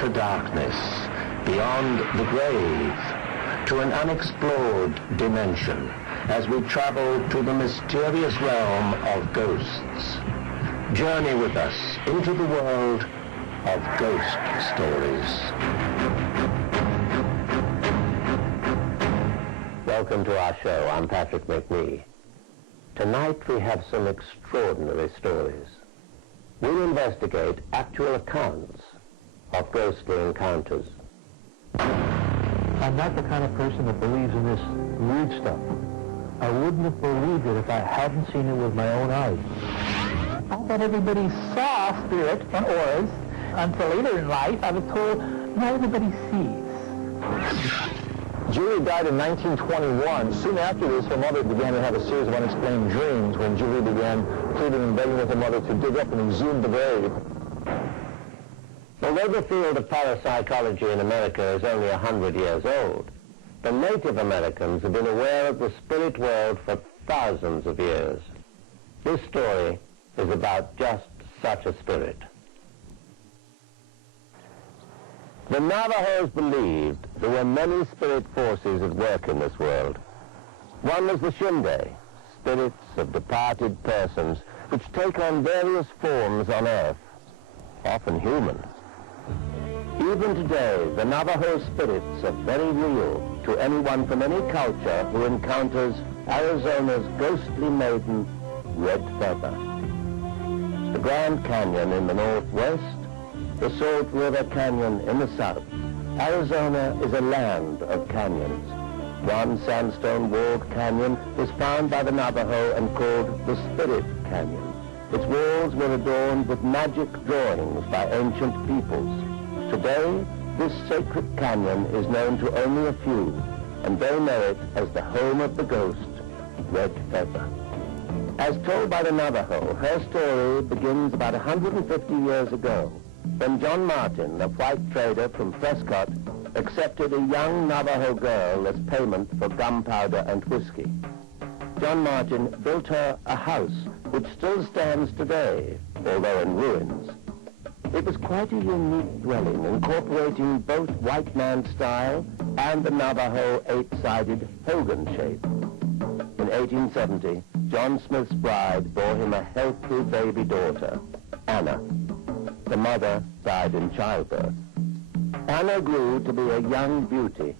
To darkness, beyond the grave, to an unexplored dimension, as we travel to the mysterious realm of ghosts. Journey with us into the world of ghost stories. Welcome to our show. I'm Patrick Macnee. Tonight we have some extraordinary stories. We'll investigate actual accounts of ghostly encounters. I'm not the kind of person that believes in this weird stuff. I wouldn't have believed it if I hadn't seen it with my own eyes. I thought everybody saw spirit or auras. Until later in life, I was told not everybody sees. Julie died in 1921. Soon after this, her mother began to have a series of unexplained dreams when Julie began pleading and begging with her mother to dig up and exhume the grave. Although the field of parapsychology in America is only 100 years old, the Native Americans have been aware of the spirit world for thousands of years. This story is about just such a spirit. The Navajos believed there were many spirit forces at work in this world. One was the Shinde, spirits of departed persons which take on various forms on earth, often human. Even today, the Navajo spirits are very real to anyone from any culture who encounters Arizona's ghostly maiden, Red Feather. The Grand Canyon in the northwest, the Salt River Canyon in the south. Arizona is a land of canyons. One sandstone-walled canyon is found by the Navajo and called the Spirit Canyon. Its walls were adorned with magic drawings by ancient peoples. Today, this sacred canyon is known to only a few, and they know it as the home of the ghost, Red Feather. As told by the Navajo, her story begins about 150 years ago, when John Martin, a white trader from Prescott, accepted a young Navajo girl as payment for gunpowder and whiskey. John Martin built her a house which still stands today, although in ruins. It was quite a unique dwelling, incorporating both white man style and the Navajo eight-sided Hogan shape. In 1870, John Smith's bride bore him a healthy baby daughter, Anna. The mother died in childbirth. Anna grew to be a young beauty,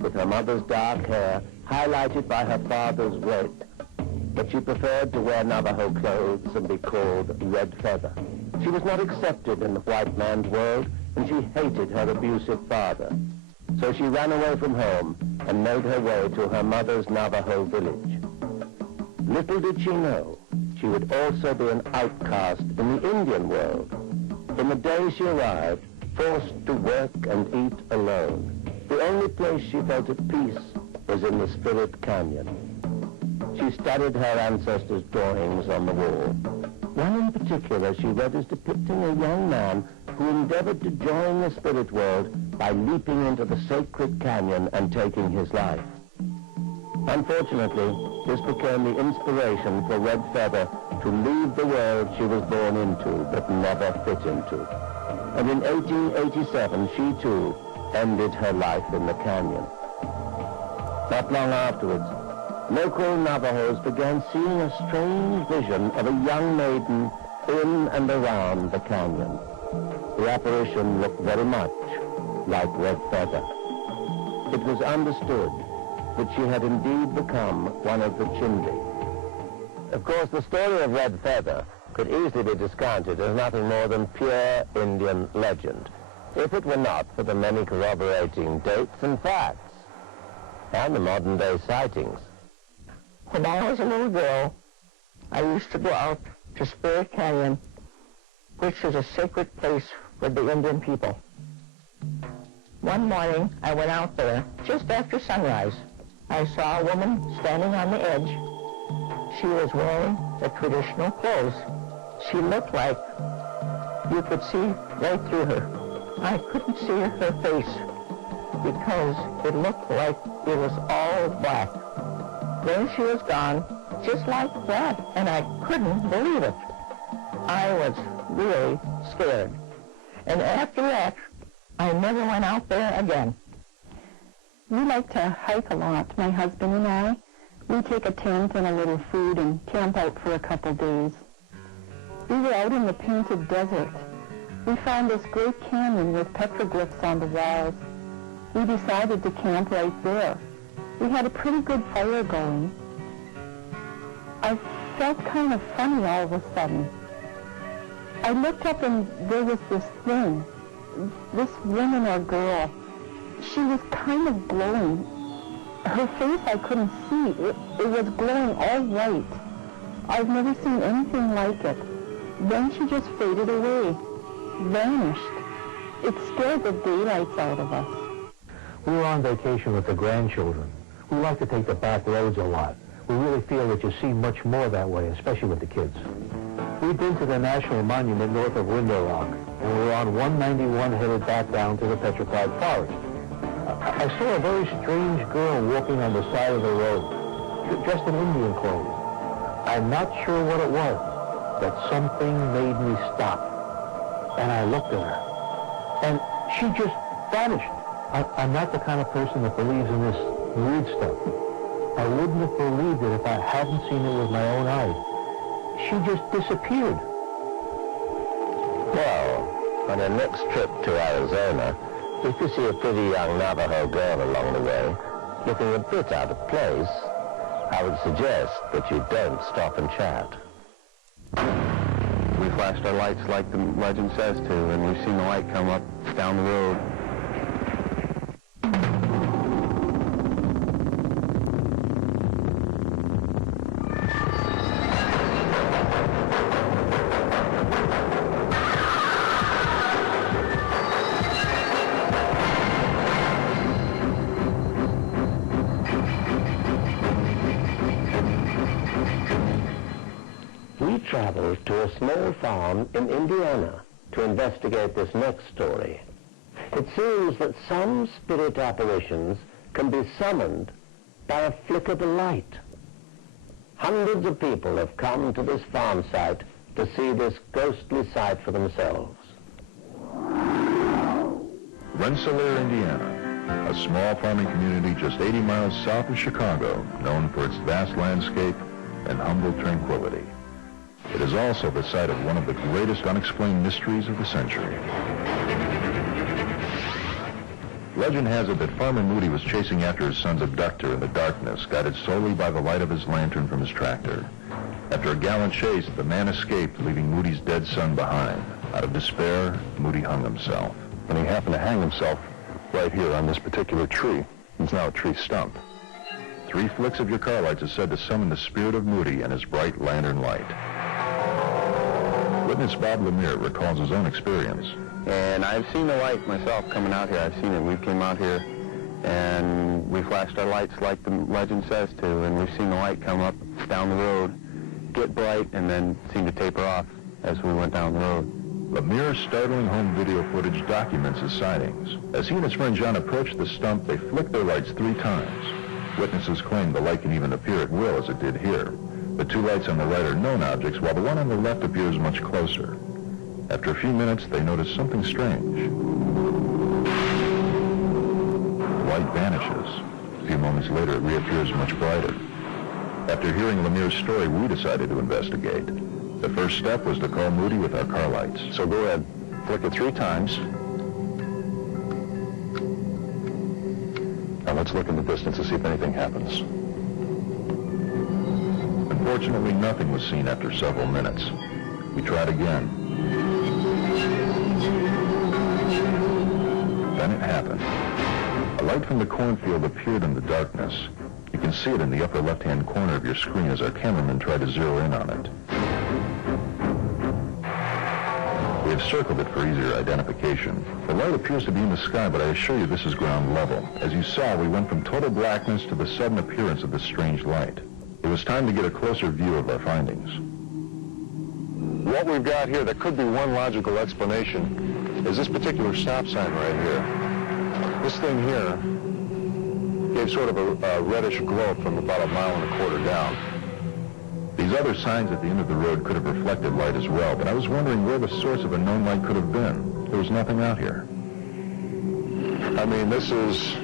with her mother's dark hair highlighted by her father's red, but she preferred to wear Navajo clothes and be called Red Feather. She was not accepted in the white man's world, and she hated her abusive father. So she ran away from home and made her way to her mother's Navajo village. Little did she know, she would also be an outcast in the Indian world. From the day she arrived, forced to work and eat alone, the only place she felt at peace was in the Spirit Canyon. She studied her ancestors' drawings on the wall. One in particular she read as depicting a young man who endeavored to join the spirit world by leaping into the sacred canyon and taking his life. Unfortunately, this became the inspiration for Red Feather to leave the world she was born into but never fit into. And in 1887, she too ended her life in the canyon. Not long afterwards, local Navajos began seeing a strange vision of a young maiden in and around the canyon. The apparition looked very much like Red Feather. It was understood that she had indeed become one of the Chindi. Of course, the story of Red Feather could easily be discounted as nothing more than pure Indian legend, if it were not for the many corroborating dates and facts, and the modern-day sightings. When I was a little girl, I used to go out to Spirit Canyon, which is a sacred place for the Indian people. One morning, I went out there just after sunrise. I saw a woman standing on the edge. She was wearing the traditional clothes. She looked like you could see right through her. I couldn't see her face because it looked like it was all black. Then she was gone, just like that, and I couldn't believe it. I was really scared. And after that, I never went out there again. We like to hike a lot, my husband and I. We take a tent and a little food and camp out for a couple days. We were out in the painted desert. We found this great canyon with petroglyphs on the walls. We decided to camp right there. We had a pretty good fire going. I felt kind of funny all of a sudden. I looked up and there was this thing, this woman or girl. She was kind of glowing. Her face I couldn't see. It was glowing all white. I've never seen anything like it. Then she just faded away, vanished. It scared the daylights out of us. We were on vacation with the grandchildren. We like to take the back roads a lot. We really feel that you see much more that way, especially with the kids. We've been to the National Monument north of Window Rock, and we were on 191 headed back down to the Petrified Forest. I saw a very strange girl walking on the side of the road, dressed in Indian clothes. I'm not sure what it was, but something made me stop. And I looked at her, and she just vanished. I'm not the kind of person that believes in this weird stuff. I wouldn't have believed it if I hadn't seen it with my own eyes. She just disappeared. Well, on our next trip to Arizona, if you see a pretty young Navajo girl along the way, looking a bit out of place, I would suggest that you don't stop and chat. We flashed our lights like the legend says to, and we've seen the light come up down the road. We traveled to a small farm in Indiana to investigate this next story. It seems that some spirit apparitions can be summoned by a flick of a light. Hundreds of people have come to this farm site to see this ghostly sight for themselves. Rensselaer, Indiana, a small farming community just 80 miles south of Chicago, known for its vast landscape and humble tranquility. It is also the site of one of the greatest unexplained mysteries of the century. Legend has it that Farmer Moody was chasing after his son's abductor in the darkness, guided solely by the light of his lantern from his tractor. After a gallant chase, the man escaped, leaving Moody's dead son behind. Out of despair, Moody hung himself. And he happened to hang himself right here on this particular tree. It's now a tree stump. 3 flicks of your car lights is said to summon the spirit of Moody and his bright lantern light. Witness Bob Lemire recalls his own experience. And I've seen the light myself coming out here. I've seen it. We came out here and we flashed our lights like the legend says to, and we've seen the light come up down the road, get bright, and then seem to taper off as we went down the road. Lemire's startling home video footage documents his sightings. As he and his friend John approached the stump, they flicked their lights 3 times. Witnesses claim the light can even appear at will, as it did here. The 2 lights on the right are known objects, while the one on the left appears much closer. After a few minutes, they notice something strange. The light vanishes. A few moments later, it reappears much brighter. After hearing Lemire's story, we decided to investigate. The first step was to call Moody with our car lights. So go ahead, flick it 3 times. Now let's look in the distance to see if anything happens. Unfortunately, nothing was seen after several minutes. We tried again. Then it happened. A light from the cornfield appeared in the darkness. You can see it in the upper left-hand corner of your screen as our cameraman tried to zero in on it. We have circled it for easier identification. The light appears to be in the sky, but I assure you this is ground level. As you saw, we went from total blackness to the sudden appearance of this strange light. It was time to get a closer view of our findings. What we've got here that could be one logical explanation is this particular stop sign right here. This thing here gave sort of a reddish glow from about 1.25 miles down. These other signs at the end of the road could have reflected light as well, but I was wondering where the source of a known light could have been. There was nothing out here. I mean, this is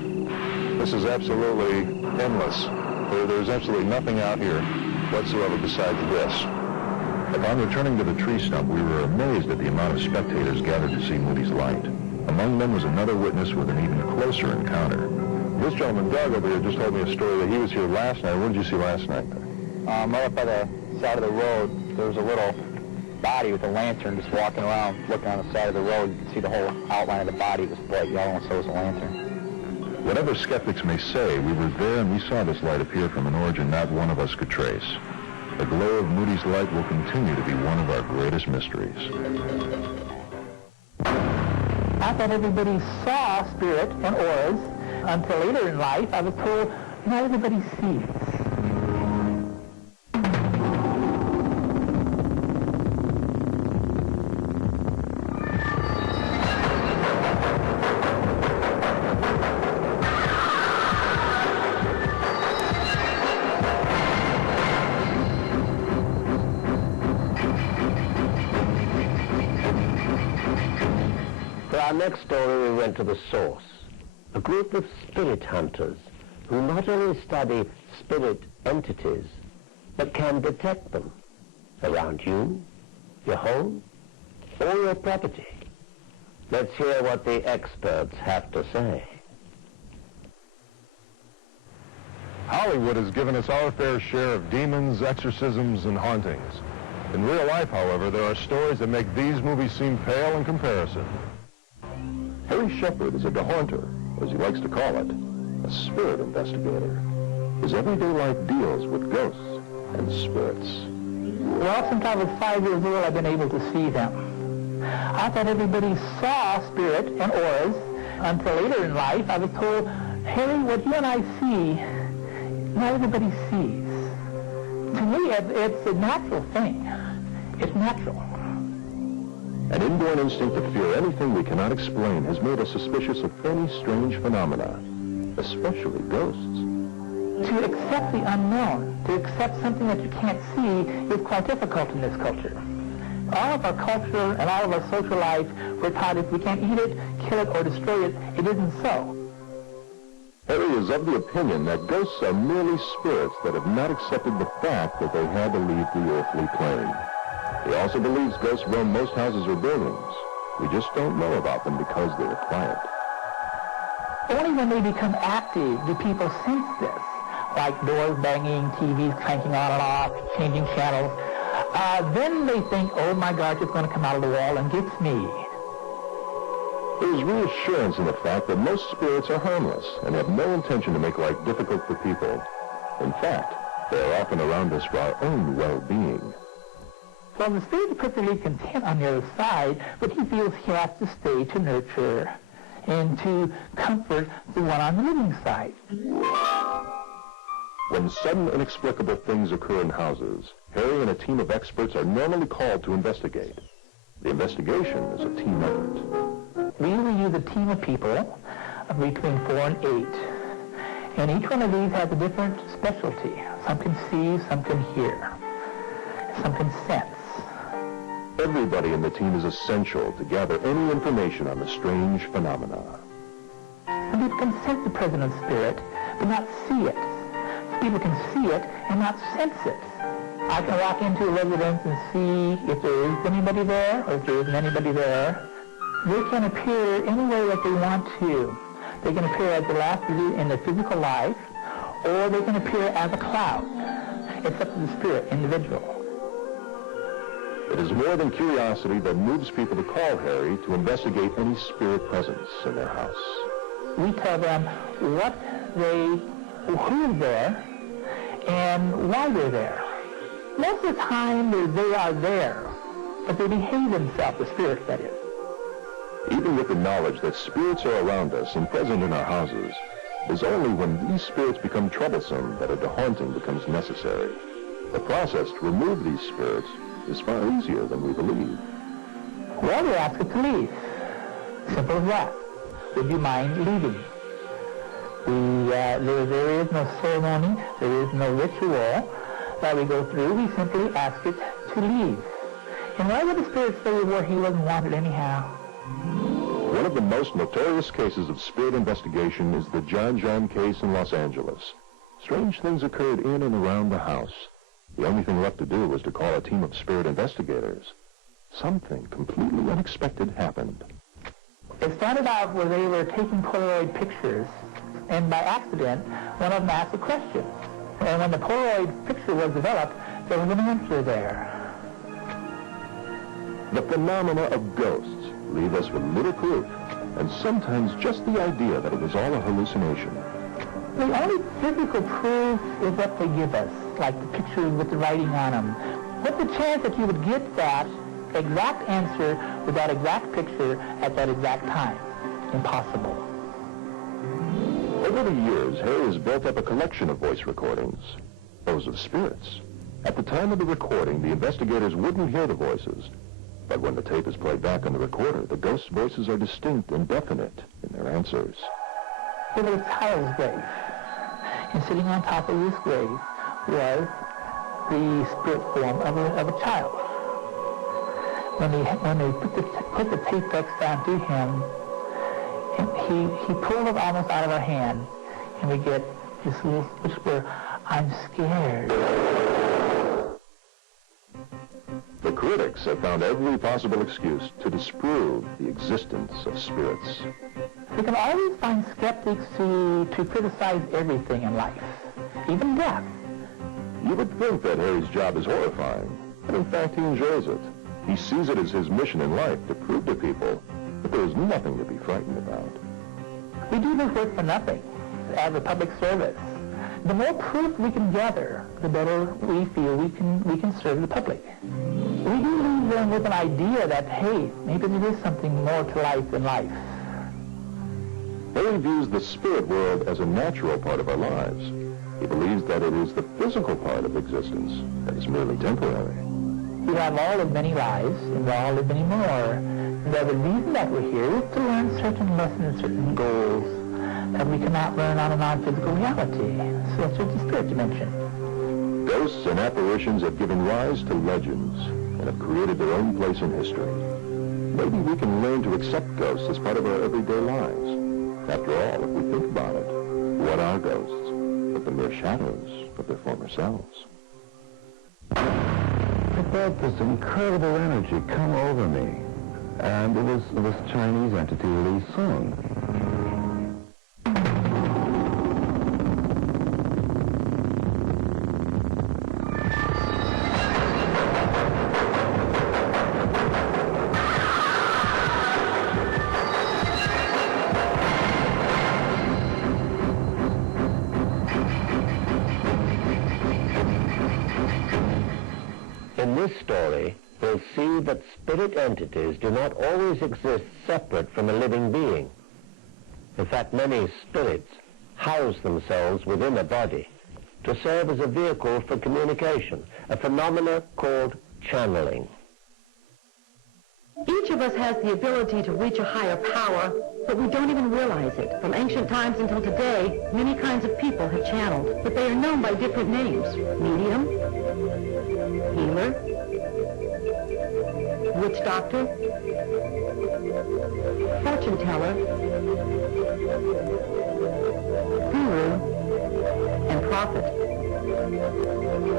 absolutely endless. There's absolutely nothing out here whatsoever besides this. Upon returning to the tree stump, we were amazed at the amount of spectators gathered to see Moody's light. Among them was another witness with an even closer encounter. This gentleman, Doug, over here, just told me a story that he was here last night. What did you see last night? Right up by the side of the road, there was a little body with a lantern just walking around, looking on the side of the road. You could see the whole outline of the body. It was bright yellow, and so was the lantern. Whatever skeptics may say, we were there and we saw this light appear from an origin not one of us could trace. The glow of Moody's light will continue to be one of our greatest mysteries. I thought everybody saw spirit and auras. Until later in life, I was told not everybody sees. For our next story, we went to the source. A group of spirit hunters who not only study spirit entities, but can detect them around you, your home, or your property. Let's hear what the experts have to say. Hollywood has given us our fair share of demons, exorcisms, and hauntings. In real life, however, there are stories that make these movies seem pale in comparison. Harry Shepard is a haunter, as he likes to call it, a spirit investigator. His everyday life deals with ghosts and spirits. Well, since I was 5 years old, I've been able to see them. I thought everybody saw spirit and auras. Until later in life, I was told, Harry, what you and I see, not everybody sees. To me, it's a natural thing. It's natural. An inborn instinct to fear anything we cannot explain has made us suspicious of any strange phenomena, especially ghosts. To accept the unknown, to accept something that you can't see, is quite difficult in this culture. All of our culture and all of our social life, we're taught if we can't eat it, kill it, or destroy it, it isn't so. Harry is of the opinion that ghosts are merely spirits that have not accepted the fact that they had to leave the earthly plane. He also believes ghosts roam most houses or buildings. We just don't know about them because they're quiet. Only when they become active do people sense this, like doors banging, TVs cranking on and off, changing channels. Then they think, oh my gosh, it's going to come out of the wall and gets me. There is reassurance in the fact that most spirits are harmless and have no intention to make life difficult for people. In fact, they are often around us for our own well-being. Well, the spirit is perfectly content on the other side, but he feels he has to stay to nurture and to comfort the one on the living side. When sudden, inexplicable things occur in houses, Harry and a team of experts are normally called to investigate. The investigation is a team effort. We usually use a team of people between 4 and 8. And each one of these has a different specialty. Some can see, some can hear, some can sense. Everybody in the team is essential to gather any information on the strange phenomena. Some people can sense the presence of spirit, but not see it. Some people can see it and not sense it. I can walk into a residence and see if there is anybody there or if there isn't anybody there. They can appear any way that they want to. They can appear as the last visit in their physical life, or they can appear as a cloud. It's up to the spirit, individual. It is more than curiosity that moves people to call Harry to investigate any spirit presence in their house. We tell them who is there, and why they're there. Most of the time, they are there. but they behave themselves, the spirits, that is. Even with the knowledge that spirits are around us and present in our houses, it is only when these spirits become troublesome that a haunting becomes necessary. The process to remove these spirits is far easier than we believe. Well, we ask it to leave. Simple as that. Would you mind leaving? There is no ceremony, there is no ritual that we go through. We simply ask it to leave. And why would the spirit stay where he wasn't wanted anyhow? One of the most notorious cases of spirit investigation is the John case in Los Angeles. Strange things occurred in and around the house. The only thing left to do was to call a team of spirit investigators. Something completely unexpected happened. It started out where they were taking Polaroid pictures, and by accident, one of them asked a question. And when the Polaroid picture was developed, there was an answer there. The phenomena of ghosts leave us with little proof, and sometimes just the idea that it was all a hallucination. The only physical proof is what they give us, like the pictures with the writing on them. What's the chance that you would get that exact answer with that exact picture at that exact time? Impossible. Over the years, Harry has built up a collection of voice recordings, those of spirits. At the time of the recording, the investigators wouldn't hear the voices. But when the tape is played back on the recorder, the ghost voices are distinct and definite in their answers. There was a child's grave, and sitting on top of this grave was the spirit form of a child. When they put the tape decks down to him, he pulled it almost out of our hand, and we get this little whisper, "I'm scared." The critics have found every possible excuse to disprove the existence of spirits. We can always find skeptics to criticize everything in life, even death. You would think that Harry's job is horrifying, but in fact he enjoys it. He sees it as his mission in life to prove to people that there is nothing to be frightened about. We do this work for nothing, as a public service. The more proof we can gather, the better we feel we can serve the public. We do leave them with an idea that, hey, maybe there is something more to life than life. Harry views the spirit world as a natural part of our lives. He believes that it is the physical part of existence that is merely temporary. We have all lived many lives, and we all live many more. The reason that we're here is to learn certain lessons, certain goals that we cannot learn on a non-physical reality. So that's the spirit dimension. Ghosts and apparitions have given rise to legends and have created their own place in history. Maybe we can learn to accept ghosts as part of our everyday lives. After all, if we think about it, what are ghosts but the mere shadows of their former selves? I felt this incredible energy come over me, and it was this Chinese entity, Li Sung. In this story, we'll see that spirit entities do not always exist separate from a living being. In fact, many spirits house themselves within a body to serve as a vehicle for communication, a phenomenon called channeling. Each of us has the ability to reach a higher power, but we don't even realize it. From ancient times until today, many kinds of people have channeled, but they are known by different names. Medium, healer, witch doctor, fortune teller, guru, and prophet.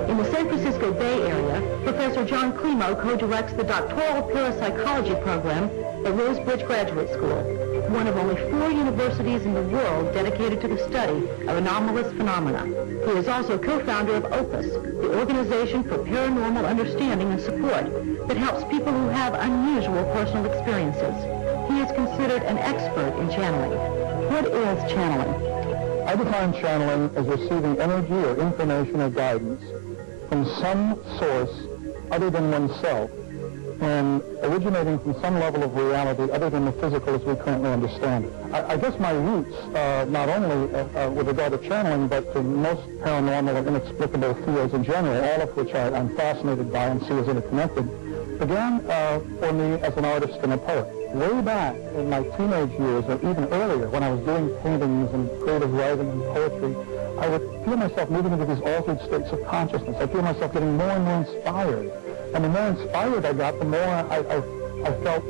In the San Francisco Bay Area, Professor John Climo co-directs the doctoral parapsychology program at Rosebridge Graduate School, one of only 4 universities in the world dedicated to the study of anomalous phenomena. He is also co-founder of Opus, the organization for paranormal understanding and support that helps people who have unusual personal experiences. He is considered an expert in channeling. What is channeling? I define channeling as receiving energy or information or guidance from some source other than oneself and originating from some level of reality other than the physical as we currently understand it. I guess my roots, not only with regard to channeling, but to most paranormal and inexplicable fields in general, all of which I'm fascinated by and see as interconnected, began for me as an artist and a poet. Way back in my teenage years, or even earlier, when I was doing paintings and creative writing and poetry, I would feel myself moving into these altered states of consciousness. I feel myself getting more and more inspired. And the more inspired I got, the more I felt,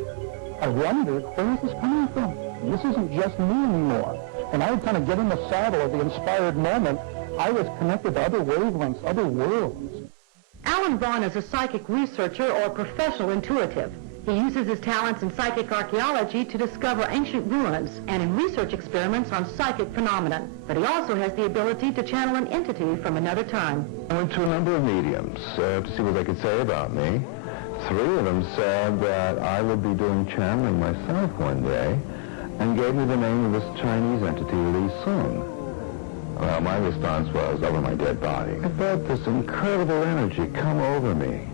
I wondered, where is this coming from? This isn't just me anymore. And I would kind of get in the saddle of the inspired moment. I was connected to other wavelengths, other worlds. Alan Vaughn is a psychic researcher or professional intuitive. He uses his talents in psychic archaeology to discover ancient ruins and in research experiments on psychic phenomena. But he also has the ability to channel an entity from another time. I went to a number of mediums to see what they could say about me. 3 of them said that I would be doing channeling myself one day and gave me the name of this Chinese entity, Li Sun. Well, my response was, over my dead body. I felt this incredible energy come over me.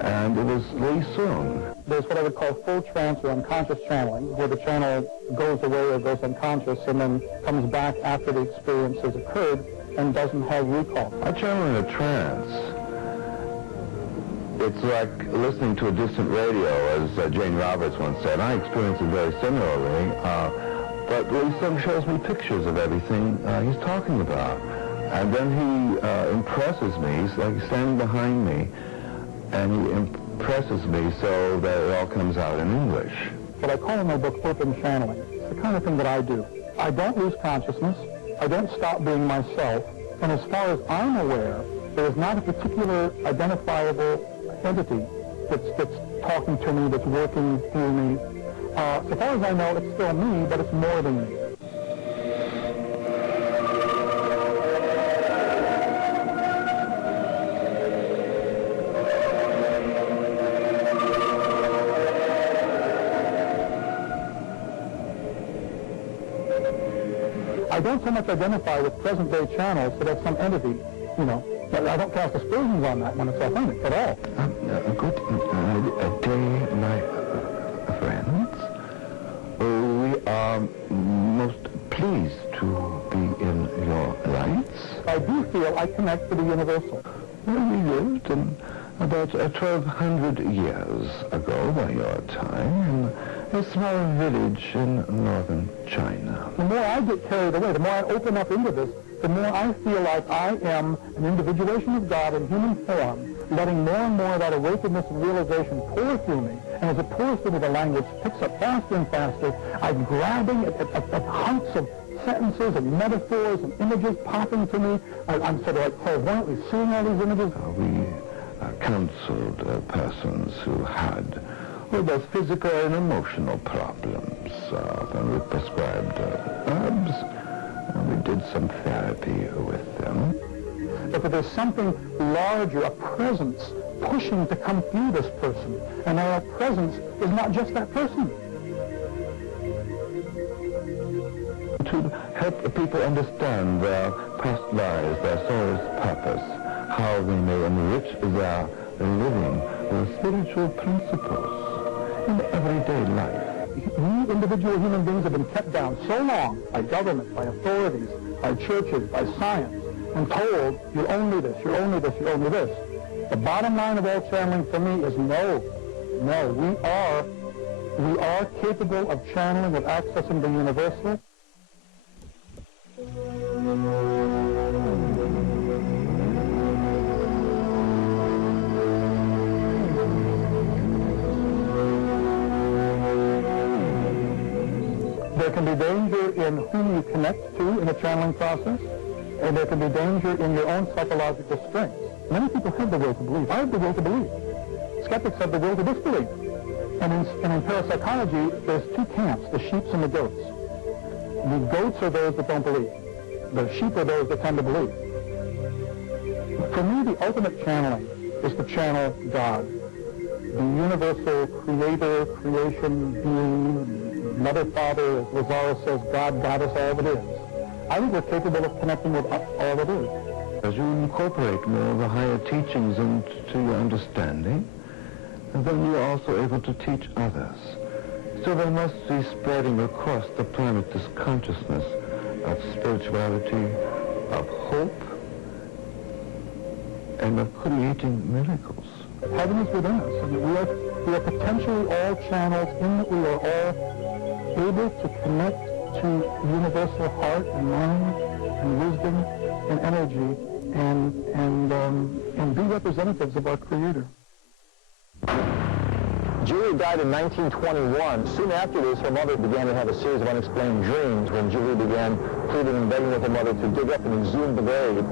And it was Li Sun. There's what I would call full trance or unconscious channeling, where the channel goes away or goes unconscious and then comes back after the experience has occurred and doesn't have recall. I channel in a trance. It's like listening to a distant radio, as Jane Roberts once said. I experience it very similarly, but Li Sun shows me pictures of everything he's talking about. And then he impresses me. He's like standing behind me, and he impresses me so that it all comes out in English. What I call in my book open channeling. It's the kind of thing that I do. I don't lose consciousness. I don't stop being myself. And as far as I'm aware, there is not a particular identifiable entity that's talking to me, that's working through me. So far as I know, it's still me, but it's more than me. I don't so much identify with present-day channels that have some entity, you know. I don't cast aspersions on that when it's authentic at all. Good day, my friends. We are most pleased to be in your lights. I do feel I connect to the universal. Well, we lived in about 1,200 years ago by your time in a small village in northern China. The more I get carried away, the more I open up into this, the more I feel like I am an individuation of God in human form, letting more and more of that awakeness and realization pour through me. And as it pours through me, the language picks up faster and faster. I'm grabbing at hunks of sentences and metaphors and images popping to me. I'm sort of like clairvoyantly seeing all these images. We counseled persons who had both physical and emotional problems. Then we prescribed herbs. We did some therapy with them. But there's something larger, a presence pushing to come through this person. And our presence is not just that person. To help people understand their past lives, their soul's purpose, how they may enrich their living with spiritual principles in everyday life. We individual human beings have been kept down so long by government, by authorities, by churches, by science, and told, you're only this, you're only this, you're only this. The bottom line of all channeling for me is no, we are capable of channeling, of accessing the universal. There can be danger in whom you connect to in a channeling process, and there can be danger in your own psychological strengths. Many people have the will to believe. I have the will to believe. Skeptics have the will to disbelieve. And in parapsychology, there's 2 camps, the sheeps and the goats. The goats are those that don't believe. The sheep are those that tend to believe. For me, the ultimate channeling is to channel God, the universal creator, creation, being, Mother, Father, as Lazarus says, God, Goddess, all that is. I think we're capable of connecting with all that is. As you incorporate more of the higher teachings into your understanding, and then you are also able to teach others. So there must be spreading across the planet this consciousness of spirituality, of hope, and of creating miracles. Heaven is within us. I mean, we are potentially all channels in that we are all able to connect to universal heart and mind and wisdom and energy and be representatives of our Creator. Julie died in 1921. Soon after this, her mother began to have a series of unexplained dreams when Julie began pleading and begging with her mother to dig up and exhume the grave.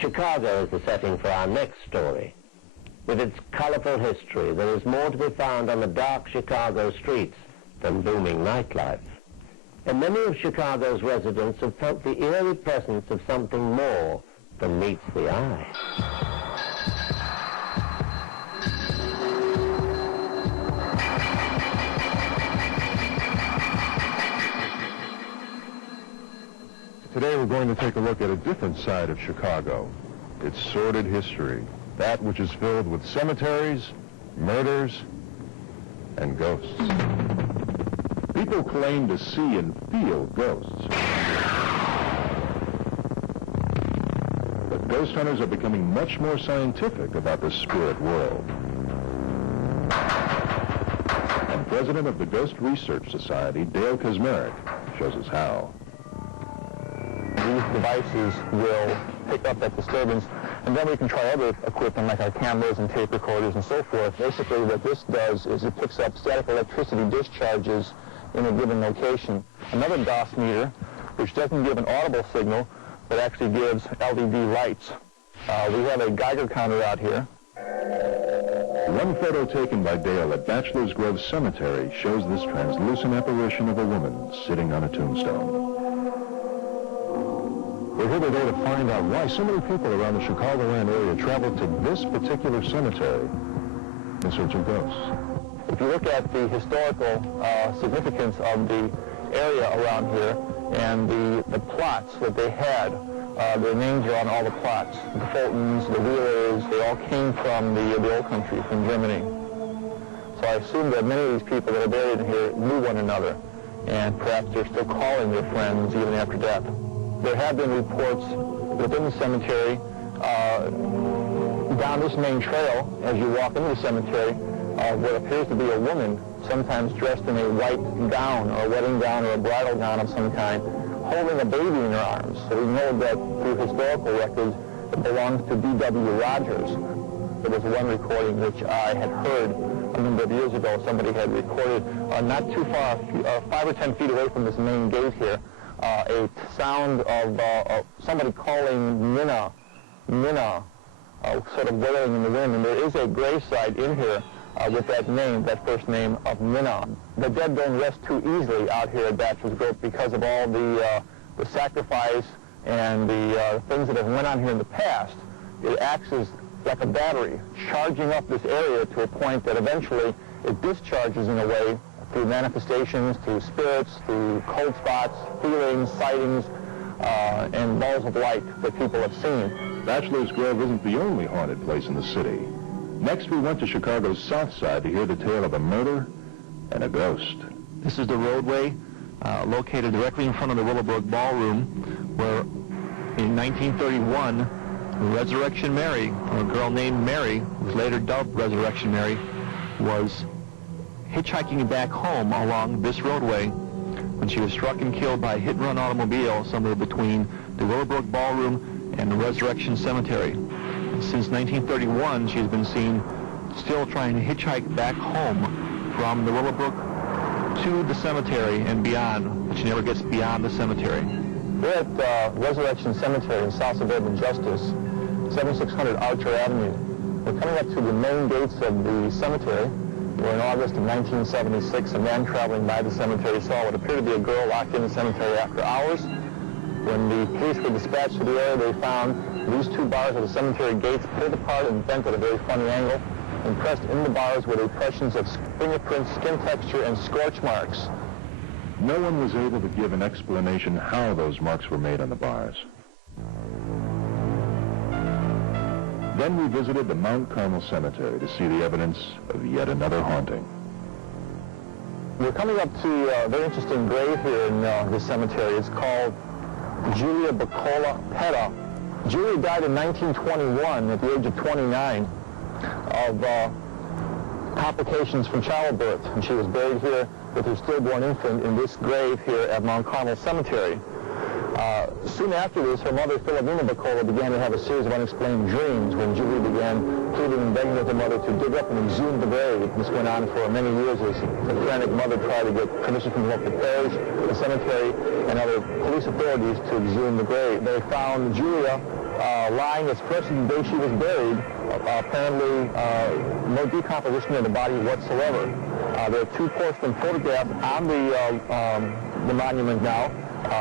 Chicago is the setting for our next story. With its colorful history, there is more to be found on the dark Chicago streets than booming nightlife. And many of Chicago's residents have felt the eerie presence of something more than meets the eye. Today we're going to take a look at a different side of Chicago, its sordid history, that which is filled with cemeteries, murders, and ghosts. People claim to see and feel ghosts. But ghost hunters are becoming much more scientific about the spirit world. And president of the Ghost Research Society, Dale Kazmarek, shows us how. These devices will pick up that disturbance, and then we can try other equipment like our cameras and tape recorders and so forth. Basically what this does is it picks up static electricity discharges in a given location. Another DOS meter, which doesn't give an audible signal, but actually gives LED lights. We have a Geiger counter out here. One photo taken by Dale at Bachelor's Grove Cemetery shows this translucent apparition of a woman sitting on a tombstone. We're here today to find out why so many people around the Chicagoland area travel to this particular cemetery in search of ghosts. If you look at the historical significance of the area around here and the plots that they had, their names are on all the plots. The Fultons, the Wheelers, they all came from the old country, from Germany. So I assume that many of these people that are buried in here knew one another, and perhaps they're still calling their friends even after death. There have been reports within the cemetery, down this main trail, as you walk into the cemetery, what appears to be a woman, sometimes dressed in a white gown, or a wedding gown, or a bridal gown of some kind, holding a baby in her arms. So we know that through historical records, it belongs to D.W. Rogers. There was one recording which I had heard a number of years ago. Somebody had recorded not too far, 5 or 10 feet away from this main gate here, a sound of somebody calling Minna, sort of wailing in the wind. And there is a gravesite in here with that name, that first name of Minna. The dead don't rest too easily out here at Bachelor's Grove because of all the sacrifice and the things that have went on here in the past. It acts as like a battery, charging up this area to a point that eventually it discharges in a way through manifestations, through spirits, through cold spots, feelings, sightings, and balls of light that people have seen. Bachelor's Grove isn't the only haunted place in the city. Next, we went to Chicago's South Side to hear the tale of a murder and a ghost. This is the roadway located directly in front of the Willowbrook Ballroom, where in 1931, Resurrection Mary, or a girl named Mary, who was later dubbed Resurrection Mary, was hitchhiking back home along this roadway when she was struck and killed by a hit-and-run automobile somewhere between the Willowbrook Ballroom and the Resurrection Cemetery. Since 1931, she's been seen still trying to hitchhike back home from the Willowbrook to the cemetery and beyond, but she never gets beyond the cemetery. We're at Resurrection Cemetery in South Suburban Justice, 7600 Archer Avenue. We're coming up to the main gates of the cemetery. We're in August of 1976. A man traveling by the cemetery saw what appeared to be a girl locked in the cemetery after hours. When the police were dispatched to the area, they found these two bars of the cemetery gates pulled apart and bent at a very funny angle. Impressed in the bars were the impressions of fingerprints, skin texture, and scorch marks. No one was able to give an explanation how those marks were made on the bars. Then we visited the Mount Carmel Cemetery to see the evidence of yet another haunting. We're coming up to a very interesting grave here in this cemetery. It's called Julia Bacola Petta. Julia died in 1921 at the age of 29 of complications from childbirth, and she was buried here with her stillborn infant in this grave here at Mount Carmel Cemetery. Soon after this, her mother, Philomena Bacola, began to have a series of unexplained dreams when Julia began pleading and begging with her mother to dig up and exhume the grave. This went on for many years as the frantic mother tried to get permission from the local parish, the cemetery, and other police authorities to exhume the grave. They found Julia lying as fresh as the day she was buried, apparently no decomposition of the body whatsoever. There are two porcelain photographs on the monument now.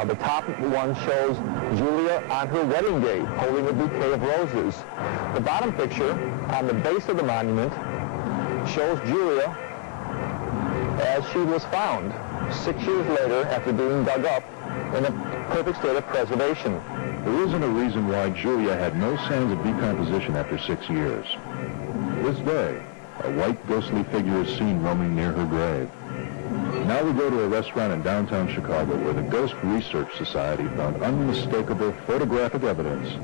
The top one shows Julia on her wedding day holding a bouquet of roses. The bottom picture on the base of the monument shows Julia as she was found 6 years later after being dug up in a perfect state of preservation. There isn't a reason why Julia had no signs of decomposition after 6 years. This day, a white ghostly figure is seen roaming near her grave. Now we go to a restaurant in downtown Chicago where the Ghost Research Society found unmistakable photographic evidence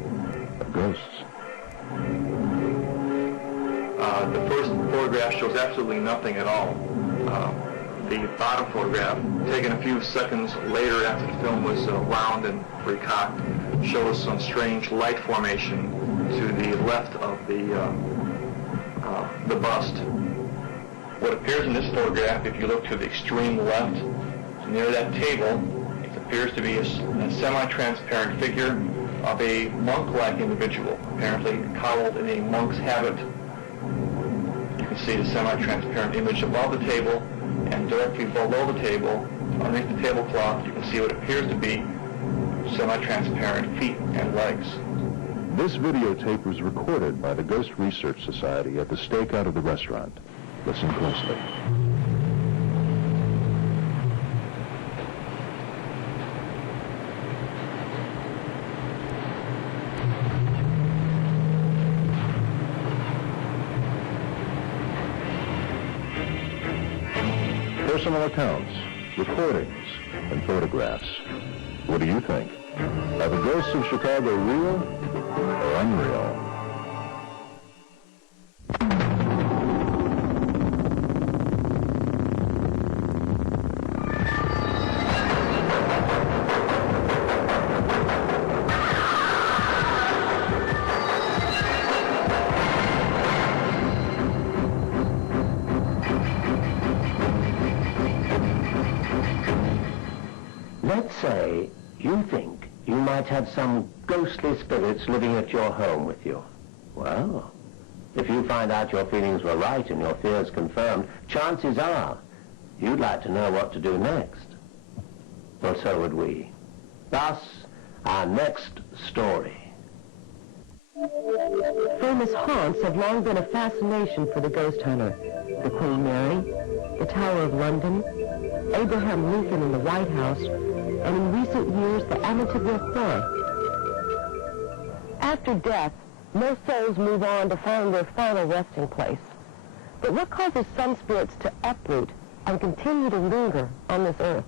of ghosts. The first photograph shows absolutely nothing at all. The bottom photograph, taken a few seconds later after the film was wound and recocked, shows some strange light formation to the left of the bust. What appears in this photograph, if you look to the extreme left, near that table, it appears to be a semi-transparent figure of a monk-like individual, apparently cowled in a monk's habit. You can see the semi-transparent image above the table, and directly below the table, underneath the tablecloth, you can see what appears to be semi-transparent feet and legs. This videotape was recorded by the Ghost Research Society at the stakeout of the restaurant. Listen closely. Personal accounts, recordings, and photographs. What do you think? Are the ghosts of Chicago real or unreal? Let's say you think you might have some ghostly spirits living at your home with you. Well, if you find out your feelings were right and your fears confirmed, chances are you'd like to know what to do next. Well, so would we. Thus, our next story. Famous haunts have long been a fascination for the ghost hunter. The Queen Mary, the Tower of London, Abraham Lincoln in the White House, and in recent years, the Amityville Horror. After death, most souls move on to find their final resting place. But what causes some spirits to uproot and continue to linger on this earth?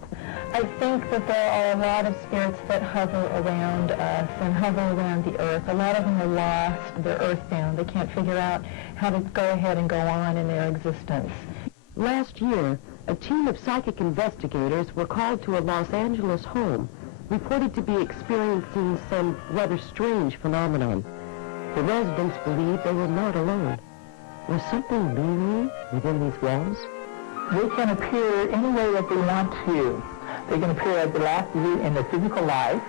I think that there are a lot of spirits that hover around us and hover around the earth. A lot of them are lost, they're earthbound. They can't figure out how to go ahead and go on in their existence. Last year, a team of psychic investigators were called to a Los Angeles home, reported to be experiencing some rather strange phenomenon. The residents believed they were not alone. Was something looming within these walls? They can appear any way that they want to. They can appear as the last view in their physical life,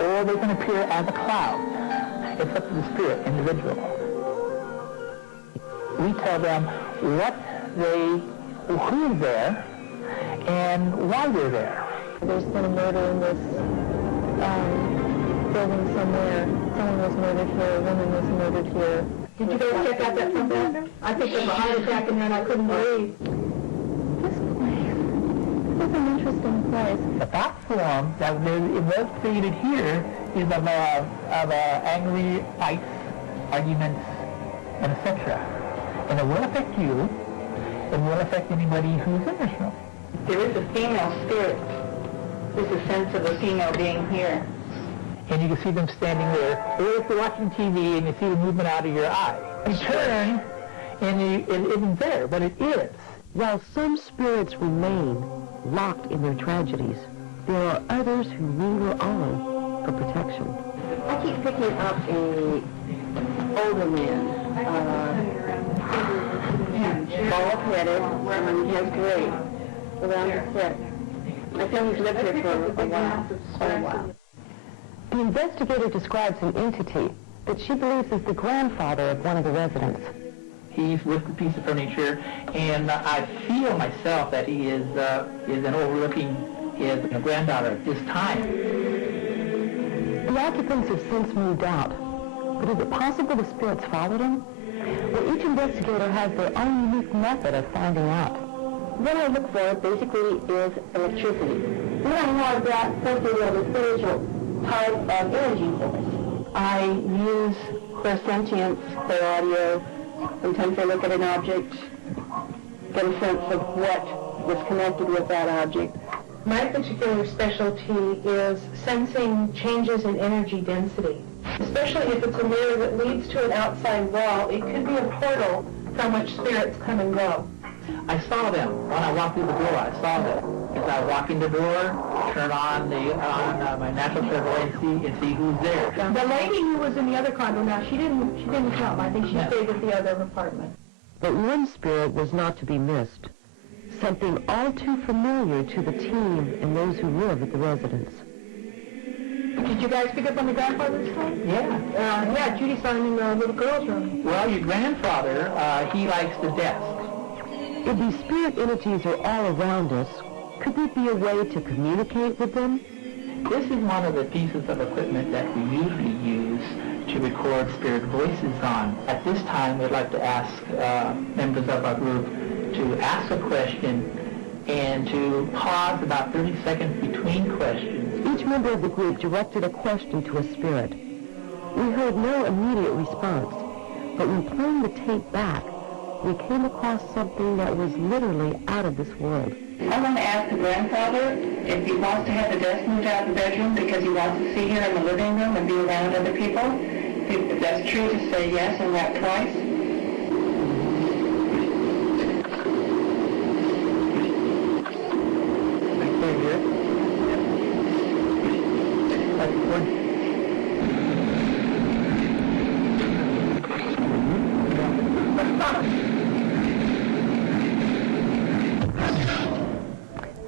or they can appear as a cloud. It's up to the spirit, individual. We tell them who's there, and why they're there. There's been a murder in this building somewhere. Someone was murdered here, a woman was murdered here. Did you guys check out that front door? I picked up a heart attack in there and I couldn't breathe. This place. This is an interesting place. The thought form that was created here is of angry fights, arguments, and etc. And it will affect you. It will affect anybody who's in this room. There is a female spirit. There's a sense of a female being here. And you can see them standing there. Or if you're watching TV and you see the movement out of your eye. You turn, and it isn't there, but it is. While some spirits remain locked in their tragedies, there are others who linger on for protection. I keep picking up a older man, bald-headed, and he has gray around his head. I feel he's lived here for a while, quite a while. The investigator describes an entity that she believes is the grandfather of one of the residents. He's with a piece of furniture, and I feel myself that he is an overlooking his granddaughter at this time. The occupants have since moved out, but is it possible the spirits followed him? Well, each investigator has their own unique method of finding out. What I look for basically is electricity. We don't have that something of a spiritual type of energy source. I use clairsentience, clairaudio. Sometimes I look at an object, get a sense of what was connected with that object. My particular specialty is sensing changes in energy density, especially if it's a mirror that leads to an outside wall. It could be a portal from which spirits come and go. I saw them when I walked through the door. I saw them. As I walk in the door, turn on my natural clairvoyance and see who's there. The lady who was in the other condo now, she didn't come. I think she stayed at the other apartment. But one spirit was not to be missed. Something all too familiar to the team and those who live at the residence. Did you guys pick up on the grandfather's story? Yeah. Yeah, Judy saw him in the little girl's room. Well, your grandfather, he likes the desk. If these spirit entities are all around us, could there be a way to communicate with them? This is one of the pieces of equipment that we usually use to record spirit voices on. At this time, we'd like to ask members of our group to ask a question and to pause about 30 seconds between questions. Each member of the group directed a question to a spirit. We heard no immediate response, but when playing the tape back, we came across something that was literally out of this world. I want to ask the grandfather if he wants to have the desk moved out of the bedroom because he wants to sit here in the living room and be around other people. If that's true, to say yes and rap twice.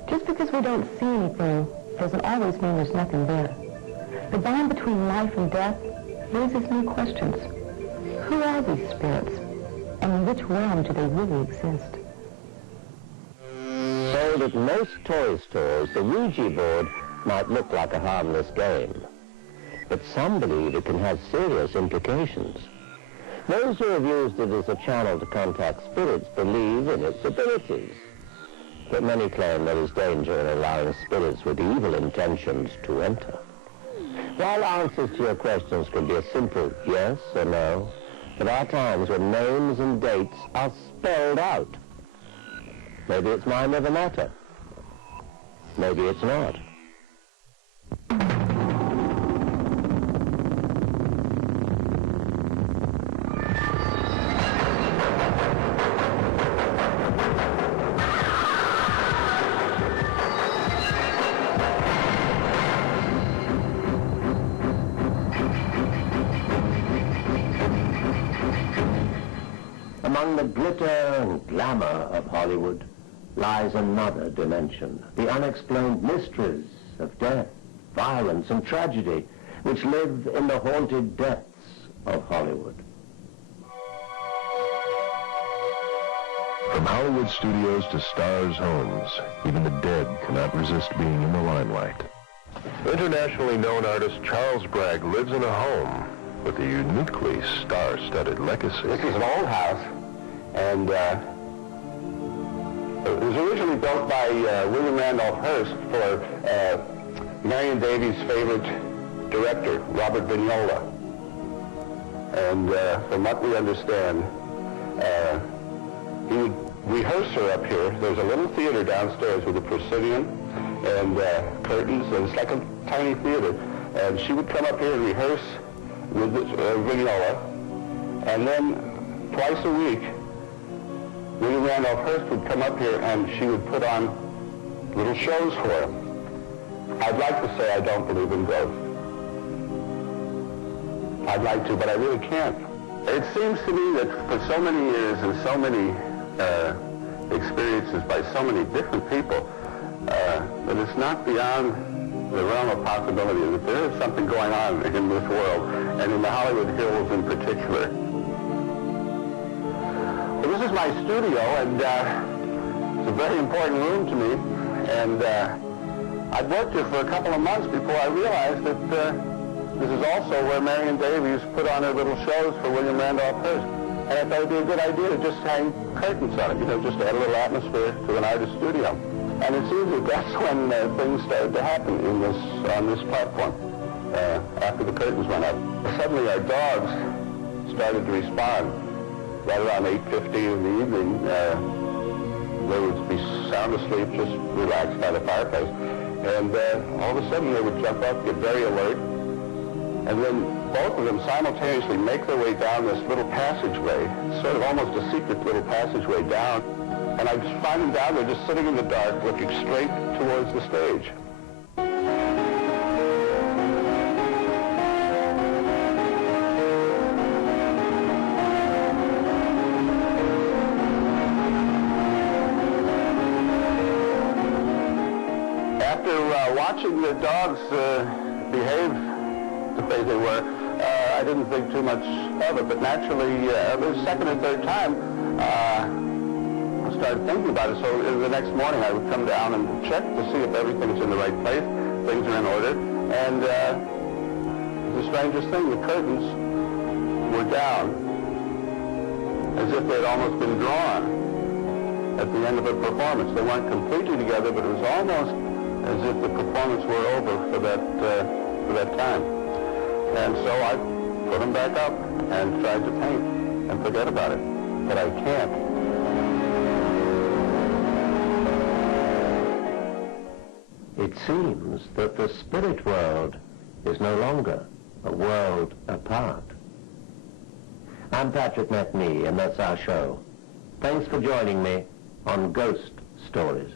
Just because we don't see anything doesn't always mean there's nothing there. The bond between life and death raises new questions. Who are these spirits? And in which realm do they really exist? Sold at most toy stores, the Ouija board might look like a harmless game. But some believe it can have serious implications. Those who have used it as a channel to contact spirits believe in its abilities. But many claim there is danger in allowing spirits with evil intentions to enter. While answers to your questions can be a simple yes or no, there are times when names and dates are spelled out. Maybe it's mind over matter. Maybe it's not. Among the glitter and glamour of Hollywood lies another dimension, the unexplained mysteries of death, violence, and tragedy which live in the haunted depths of Hollywood. From Hollywood studios to stars' homes, even the dead cannot resist being in the limelight. Internationally known artist Charles Bragg lives in a home with a uniquely star-studded legacy. This is an old house, and it was originally built by William Randolph Hearst for Marion Davies' favorite director, Robert Vignola. And from what we understand, he would rehearse her up here. There's a little theater downstairs with a proscenium and curtains, and it's like a tiny theater. And she would come up here and rehearse with Vignola, and then twice a week, William Randolph Hearst would come up here and she would put on little shows for him. I'd like to say I don't believe in ghosts. I'd like to, but I really can't. It seems to me that for so many years and so many experiences by so many different people, that it's not beyond the realm of possibility that there is something going on in this world, and in the Hollywood Hills in particular. Well, this is my studio, and it's a very important room to me, and I'd worked here for a couple of months before I realized that this is also where Marion Davies put on her little shows for William Randolph Hearst. And I thought it would be a good idea to just hang curtains on it, just to add a little atmosphere to an artist's studio. And it seems that that's when things started to happen on this platform, after the curtains went up. Suddenly our dogs started to respond. Right around 8:50 in the evening, they would be sound asleep, just relaxed by the fireplace. And all of a sudden they would jump up, get very alert, and then both of them simultaneously make their way down this little passageway, sort of almost a secret little passageway down. And I just find them down there just sitting in the dark, looking straight towards the stage. After watching the dogs behave the way they were, I didn't think too much of it, but naturally, the second and third time, I started thinking about it. So the next morning I would come down and check to see if everything's in the right place, things are in order, and the strangest thing, the curtains were down, as if they'd almost been drawn at the end of a performance. They weren't completely together, but it was almost as if the performance were over for that time. And so I put them back up and tried to paint and forget about it, but I can't. It seems that the spirit world is no longer a world apart. I'm Patrick Macnee, and that's our show. Thanks for joining me on Ghost Stories.